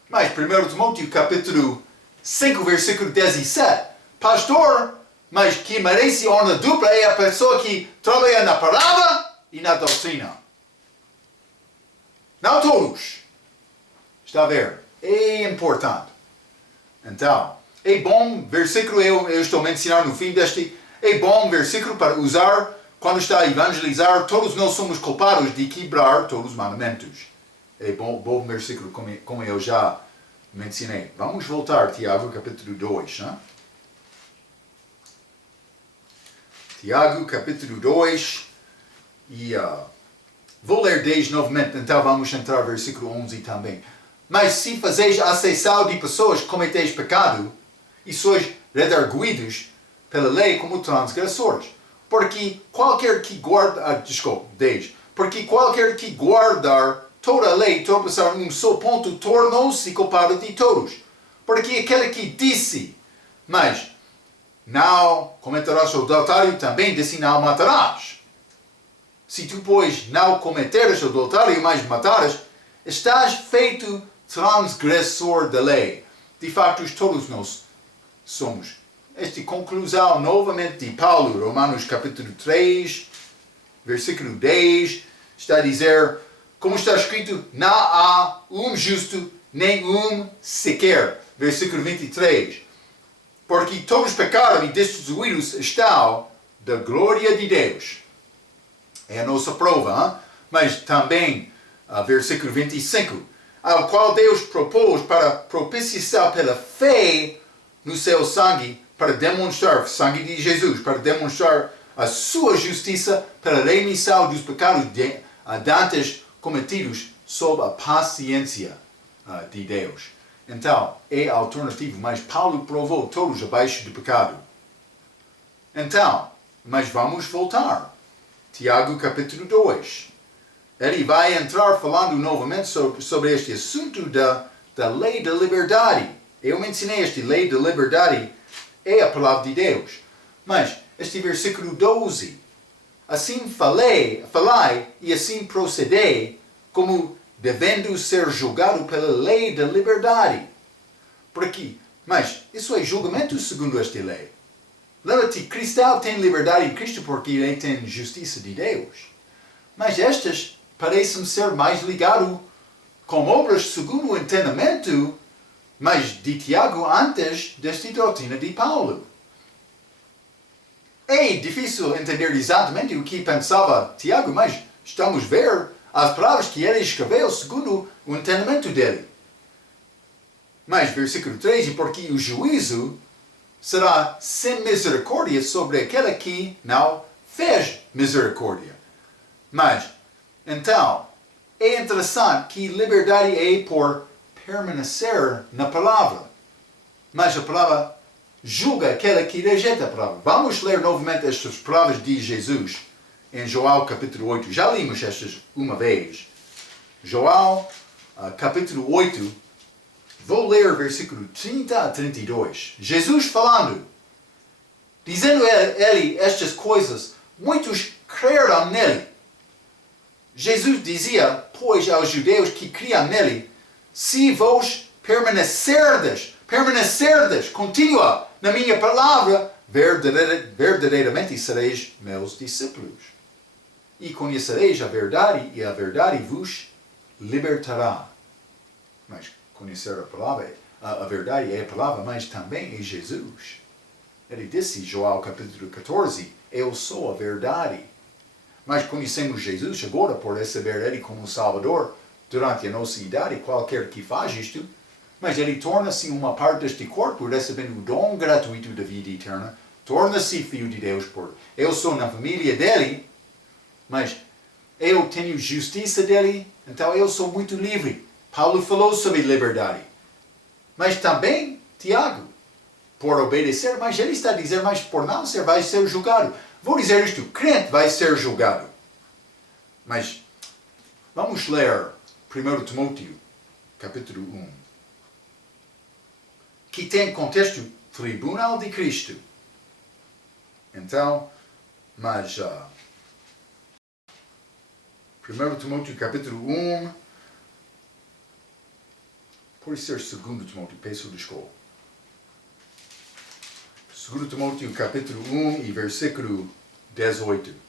Mas 1 Timóteo capítulo 5, versículo 17. Pastor, mas que merece honra dupla é a pessoa que trabalha na palavra e na doutrina. Não todos. Está a ver? É importante. Então, é bom versículo, eu estou mencionando no fim deste, é bom versículo para usar quando está a evangelizar. Todos nós somos culpados de quebrar todos os mandamentos. É bom versículo, como eu já mencionei. Vamos voltar, Tiago, capítulo 2. Né? Tiago, capítulo 2. E vou ler 10 novamente, então vamos entrar no versículo 11 também. Mas se fazeis acessão de pessoas que cometeis pecado, e sois redarguidos pela lei como transgressores. Porque qualquer que guarda... Porque qualquer que guardar toda a lei, tropeçar em um só ponto, tornou-se culpado de todos. Porque aquele que disse, mas não cometerás adultério, também disse não matarás. Se tu, pois, não cometeres adultério, mas matares, estás feito transgressor da lei. De facto, todos nós somos. Esta conclusão novamente de Paulo, Romanos capítulo 3, versículo 10, está a dizer, como está escrito, não há um justo, nem um sequer. Versículo 23. Porque todos pecaram e destituídos estão da glória de Deus. É a nossa prova, hein? Mas também, versículo 25, ao qual Deus propôs para propiciação pela fé no seu sangue, para demonstrar, sangue de Jesus, para demonstrar a sua justiça pela remissão dos pecados dantes cometidos sob a paciência de Deus. Então, é alternativo, mas Paulo provou todos abaixo do pecado. Então, mas vamos voltar. Tiago capítulo 2. Ele vai entrar falando novamente sobre este assunto da lei da liberdade. Eu mencionei esta lei da liberdade, é a palavra de Deus. Mas, este versículo 12. Assim falai e assim procedei, como devendo ser julgado pela lei da liberdade. Por aqui. Mas, isso é julgamento segundo esta lei. Lembra-te, cristão tem liberdade em Cristo porque ele tem justiça de Deus. Mas estas parecem ser mais ligadas com obras segundo o entendimento, mas de Tiago antes desta doutrina de Paulo. É difícil entender exatamente o que pensava Tiago, mas estamos a ver as palavras que ele escreveu segundo o entendimento dele. Mas, versículo 13, porque o juízo será sem misericórdia sobre aquele que não fez misericórdia. Mas, então, é interessante que liberdade é por permanecer na palavra. Mas a palavra julga aquele que rejeita a palavra. Vamos ler novamente estas palavras de Jesus em João capítulo 8. Já lemos estas uma vez. João capítulo 8. Vou ler o versículo 30 a 32. Jesus falando. Dizendo ele estas coisas, muitos creram nele. Jesus dizia, pois, aos judeus que criam nele, se vos permanecerdes, continua na minha palavra, verdadeiramente sereis meus discípulos. E conhecereis a verdade, e a verdade vos libertará. Mas conhecer a palavra, a verdade é a palavra, mas também é Jesus. Ele disse, João capítulo 14, eu sou a verdade. Mas conhecemos Jesus agora por receber Ele como Salvador durante a nossa idade, qualquer que faz isto, mas Ele torna-se uma parte deste corpo, recebendo o dom gratuito da vida eterna, torna-se filho de Deus. Eu sou na família dele, mas eu tenho justiça dele, então eu sou muito livre. Paulo falou sobre liberdade. Mas também, Tiago, por obedecer, mas ele está a dizer, mas por não ser, vai ser julgado. Vou dizer isto, crente vai ser julgado. Mas vamos ler 1 Timóteo, capítulo 1, que tem contexto tribunal de Cristo. Então, mas 1 Timóteo, capítulo 1, pode ser 2 Timóteo, peço desculpa. 2 Timóteo, capítulo 1 e versículo 18.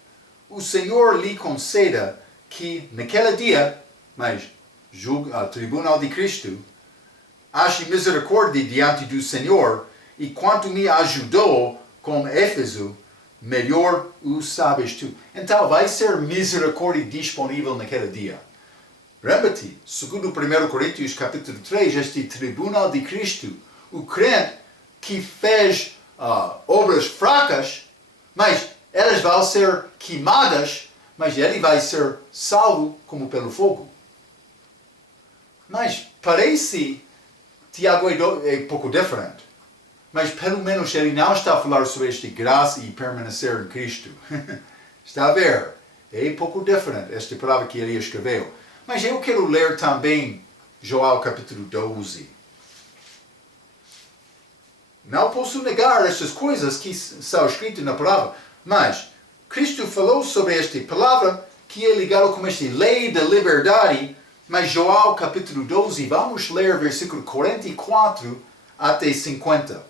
O Senhor lhe conceda que naquele dia, mas tribunal de Cristo, ache misericórdia diante do Senhor, e quanto me ajudou com Éfeso, melhor o sabes tu. Então vai ser misericórdia disponível naquele dia. Lembra-te, segundo 1 Coríntios capítulo 3, este tribunal de Cristo, o crente que fez obras fracas, mas elas vão ser queimadas, mas ele vai ser salvo como pelo fogo. Mas parece, Tiago é um pouco diferente. Mas pelo menos ele não está a falar sobre esta graça e permanecer em Cristo. Está a ver? É um pouco diferente esta palavra que ele escreveu. Mas eu quero ler também Joel capítulo 12. Não posso negar estas coisas que são escritas na palavra, mas Cristo falou sobre esta palavra que é ligada com esta lei da liberdade. Mas Joel capítulo 12, vamos ler versículo 44 até 50.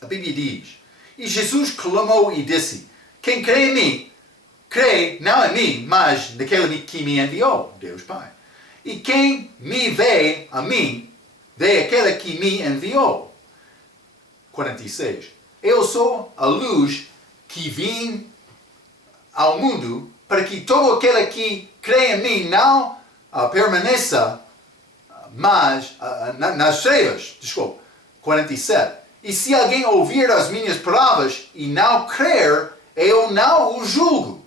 A Bíblia diz: E Jesus clamou e disse: Quem crê em mim, crê não em mim, mas naquele que me enviou, Deus Pai. E quem me vê a mim, vê aquele que me enviou. 46. Eu sou a luz que vim ao mundo, para que todo aquele que crê em mim não permaneça mas nas trevas. Desculpa. 47. E se alguém ouvir as minhas palavras e não crer, eu não o julgo.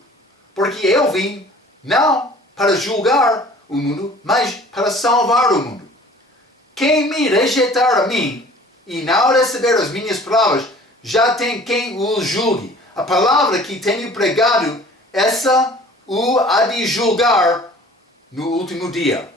Porque eu vim não para julgar o mundo, mas para salvar o mundo. Quem me rejeitar a mim e não receber as minhas palavras, já tem quem o julgue. A palavra que tenho pregado, essa o há de julgar no último dia.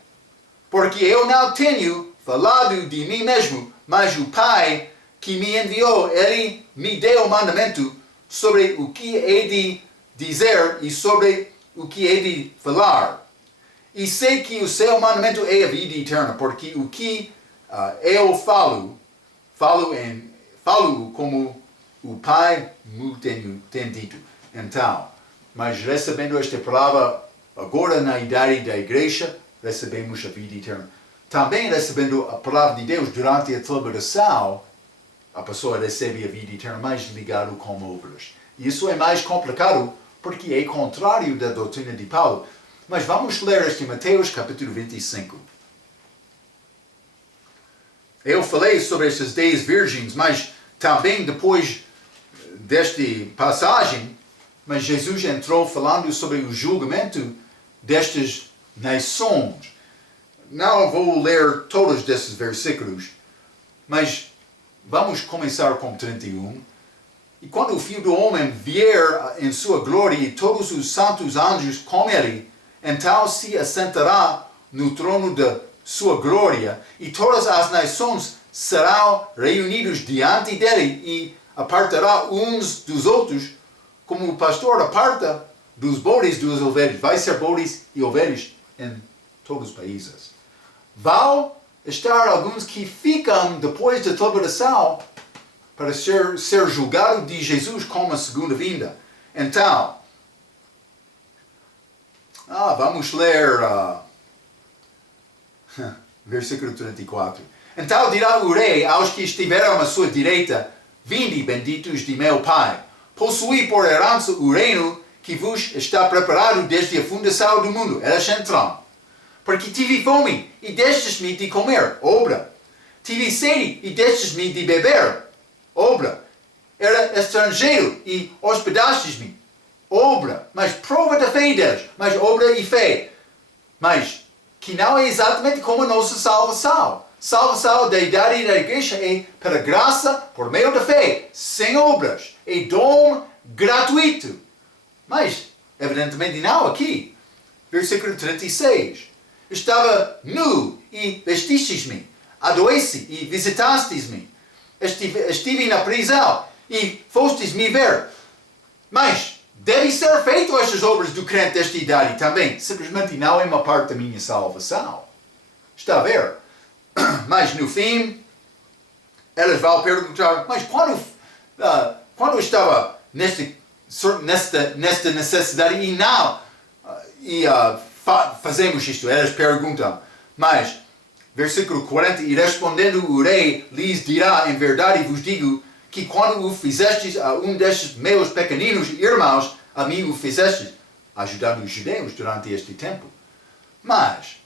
Porque eu não tenho falado de mim mesmo, mas o Pai que me enviou, ele me deu o mandamento sobre o que hei de dizer e sobre o que hei de falar. E sei que o seu mandamento é a vida eterna, porque o que eu falo como o Pai me tem dito. Então, mas recebendo esta palavra, agora na idade da igreja, recebemos a vida eterna. Também recebendo a palavra de Deus durante a celebração, a pessoa recebe a vida eterna mais ligado com obras. Isso é mais complicado porque é contrário da doutrina de Paulo. Mas vamos ler este Mateus capítulo 25. Eu falei sobre estas 10 virgens, mas também depois desta passagem, mas Jesus entrou falando sobre o julgamento destas nações. Não vou ler todos esses versículos, mas vamos começar com 31. E quando o Filho do Homem vier em sua glória e todos os santos anjos com ele, então se assentará no trono da sua glória, e todas as nações serão reunidas diante dele, e apartará uns dos outros, como o pastor aparta dos bodes dos ovelhas. Vai ser bodes e ovelhas em todos os países. Vão estar alguns que ficam depois da tribulação para ser julgado de Jesus como a segunda vinda. Então, vamos ler versículo 34. Então dirá o rei aos que estiveram à sua direita: Vinde, benditos de meu Pai, possuí por herança o reino que vos está preparado desde a fundação do mundo. Era central. Porque tive fome e destes-me de comer, obra. Tive sede e destes-me de beber, obra. Era estrangeiro e hospedastes-me, obra. Mas prova da fé deles, mas obra e fé. Mas que não é exatamente como a nossa salvação. Salvação da idade da igreja é pela graça, por meio da fé, sem obras. É dom gratuito. Mas Evidentemente não aqui. Versículo 36. Estava nu e vestistes-me. Adoeci e visitastes-me. Estive na prisão e fostes me ver. Mas deve ser feito estas obras do crente desta idade também. Simplesmente não é uma parte da minha salvação. Está a ver? Mas no fim, elas vão perguntar, mas quando eu estava nesta necessidade e não fazemos isto, elas perguntam, mas versículo 40, e respondendo o rei lhes dirá, em verdade vos digo, que quando o fizestes a um destes meus pequeninos irmãos, a mim o fizestes, ajudando os judeus durante este tempo. Mas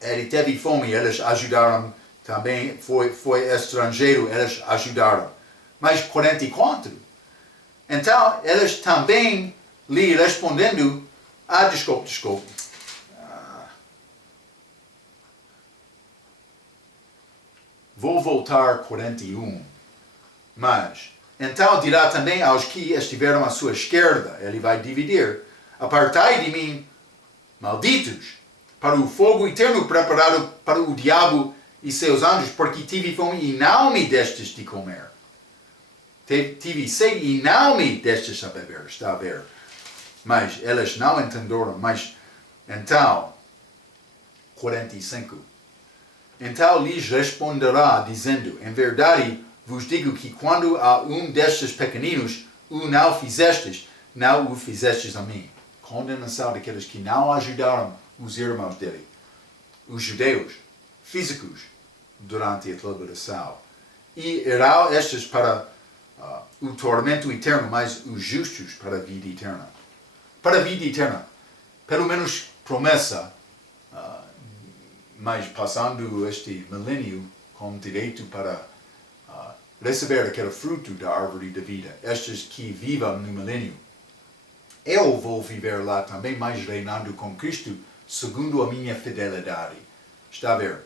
ele teve fome, eles ajudaram também, foi estrangeiro, eles ajudaram. Mas 44. Então, eles também lhe respondendo, desculpe. Vou voltar 41. Mas, então dirá também aos que estiveram à sua esquerda, ele vai dividir, apartai de mim, malditos, para o fogo eterno preparado para o diabo e seus anjos, porque tive fome e não me destes de comer. Tive sede e não me destes a beber, está a ver. Mas eles não entenderam, mas então, 45. Então lhes responderá, dizendo, em verdade vos digo que quando a um destes pequeninos o não fizestes, não o fizestes a mim. Condenação daqueles que não ajudaram os irmãos dele, os judeus, físicos, durante a tribulação. E irão estes para o tormento eterno, mas os justos para a vida eterna. Para a vida eterna. Pelo menos promessa, mas passando este milênio com direito para receber aquele fruto da árvore da vida. Estes que vivam no milênio. Eu vou viver lá também, mas reinando com Cristo, segundo a minha fidelidade. Está a ver?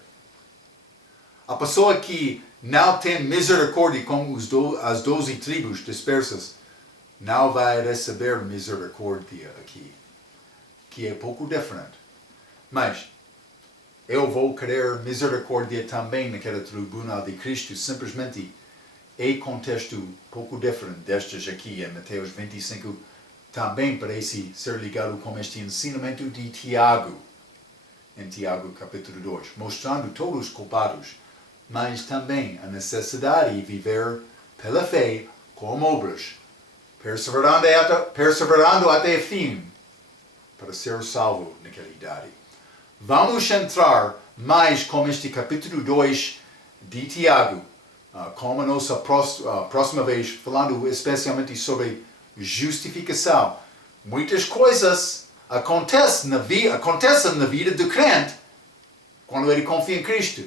A pessoa que não tem misericórdia com as 12 tribos dispersas, não vai receber misericórdia aqui. Que é pouco diferente. Mas eu vou querer misericórdia também naquele tribunal de Cristo, simplesmente em contexto pouco diferente destes aqui em Mateus 25, também parece ser ligado com este ensinamento de Tiago, em Tiago capítulo 2, mostrando todos os culpados, mas também a necessidade de viver pela fé com obras, perseverando até o fim, para ser salvo naquela idade. Vamos entrar mais com este capítulo 2 de Tiago, como a nossa próxima vez, falando especialmente sobre justificação. Muitas coisas acontecem na vida do crente quando ele confia em Cristo,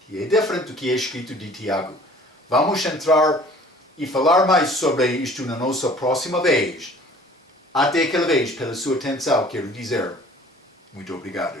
que é diferente do que é escrito de Tiago. Vamos entrar e falar mais sobre isto na nossa próxima vez. Até aquela vez, pela sua atenção, quero dizer muito obrigado.